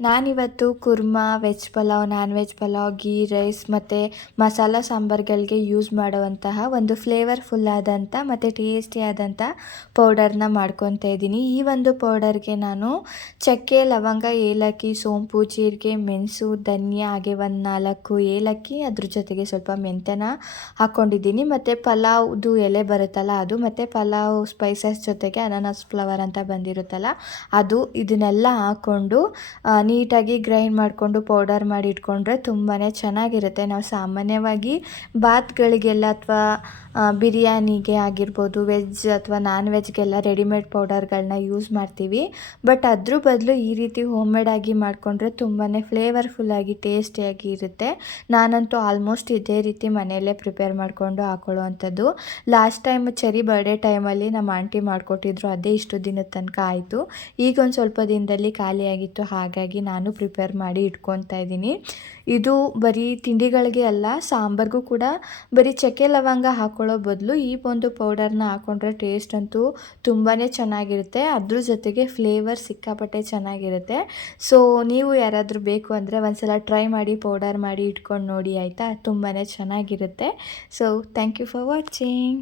ನಾನಿವತ್ತು kurma veg pulao non veg pulao ghee rice ಮತ್ತು masala ಸಾಂಬಾರ್ಗಳಿಗೆ use ಮಾಡುವಂತಹ ಒಂದು ಫ್ಲೇವರ್ಫುಲ್ ಆದಂಥ ಮತ್ತು ಟೇಸ್ಟಿ ಆದಂಥ ಪೌಡರ್ನ ಮಾಡ್ಕೊತಾ ಇದ್ದೀನಿ. ಈ ಒಂದು ಪೌಡರ್ಗೆ ನಾನು ಚಕ್ಕೆ, ಲವಂಗ, ಏಲಕ್ಕಿ, ಸೋಂಪು, ಜೀರಿಗೆ, ಮೆಣಸು, ಧನಿಯಾ, ಹಾಗೆ ಒಂದು ನಾಲ್ಕು ಏಲಕ್ಕಿ ಅದ್ರ ಜೊತೆಗೆ ಸ್ವಲ್ಪ ಮೆಂತ್ಯನ ಹಾಕ್ಕೊಂಡಿದ್ದೀನಿ ಮತ್ತು ಪಲಾವ್ದು ಎಲೆ ಬರುತ್ತಲ್ಲ ಅದು, ಮತ್ತು ಪಲಾವ್ ಸ್ಪೈಸಸ್ ಜೊತೆಗೆ ಅನಾನಸ್ ಫ್ಲವರ್ ಅಂತ ಬಂದಿರುತ್ತಲ್ಲ ಅದು, ಇದನ್ನೆಲ್ಲ ಹಾಕ್ಕೊಂಡು ನೀಟಾಗಿ ಗ್ರೈಂಡ್ ಮಾಡಿಕೊಂಡು ಪೌಡರ್ ಮಾಡಿ ಇಟ್ಕೊಂಡ್ರೆ ತುಂಬಾ ಚೆನ್ನಾಗಿರುತ್ತೆ. ನಾವು ಸಾಮಾನ್ಯವಾಗಿ ಬಾತ್ಗಳಿಗೆಲ್ಲ ಅಥವಾ ಬಿರಿಯಾನಿಗೆ ಆಗಿರ್ಬೋದು, ವೆಜ್ ಅಥವಾ ನಾನ್ ವೆಜ್ಗೆಲ್ಲ ರೆಡಿಮೇಡ್ ಪೌಡರ್ಗಳನ್ನ ಯೂಸ್ ಮಾಡ್ತೀವಿ. ಬಟ್ ಅದ್ರ ಬದಲು ಈ ರೀತಿ ಹೋಮ್ ಆಗಿ ಮಾಡಿಕೊಂಡ್ರೆ ತುಂಬಾ ಫ್ಲೇವರ್ಫುಲ್ಲಾಗಿ ಟೇಸ್ಟಿಯಾಗಿ ಇರುತ್ತೆ. ನಾನಂತೂ ಆಲ್ಮೋಸ್ಟ್ ಇದೇ ರೀತಿ ಮನೆಯಲ್ಲೇ ಪ್ರಿಪೇರ್ ಮಾಡಿಕೊಂಡು ಹಾಕೊಳ್ಳುವಂಥದ್ದು. ಲಾಸ್ಟ್ ಟೈಮ್ ಚೆರಿ ಬರ್ಡೇ ಟೈಮಲ್ಲಿ ನಮ್ಮ ಆಂಟಿ ಮಾಡಿಕೊಟ್ಟಿದ್ರು, ಅದೇ ಇಷ್ಟು ದಿನದ ತನಕ ಆಯಿತು. ಈಗ ಒಂದು ಸ್ವಲ್ಪ ದಿನದಲ್ಲಿ ಖಾಲಿಯಾಗಿತ್ತು, ಹಾಗಾಗಿ ನಾನು ಪ್ರಿಪೇರ್ ಮಾಡಿ ಇಟ್ಕೊತಾ ಇದ್ದೀನಿ. ಇದು ಬರೀ ತಿಂಡಿಗಳಿಗೆ ಅಲ್ಲ, ಸಾಂಬಾರ್ಗೂ ಕೂಡ. ಬರೀ ಚಕ್ಕೆ ಲವಂಗ ಹಾಕ್ಕೊಳ್ಳೋ ಬದಲು ಈ ಒಂದು ಪೌಡರ್ನ ಹಾಕೊಂಡ್ರೆ ಟೇಸ್ಟ್ ಅಂತೂ ತುಂಬಾ ಚೆನ್ನಾಗಿರುತ್ತೆ. ಅದ್ರ ಜೊತೆಗೆ ಫ್ಲೇವರ್ ಸಿಕ್ಕಾಪಟ್ಟೆ ಚೆನ್ನಾಗಿರುತ್ತೆ. ಸೊ ನೀವು ಯಾರಾದರೂ ಬೇಕು ಅಂದರೆ ಒಂದ್ಸಲ ಟ್ರೈ ಮಾಡಿ, ಪೌಡರ್ ಮಾಡಿ ಇಟ್ಕೊಂಡು ನೋಡಿ, ಆಯಿತಾ? ತುಂಬಾ ಚೆನ್ನಾಗಿರುತ್ತೆ. So thank you for watching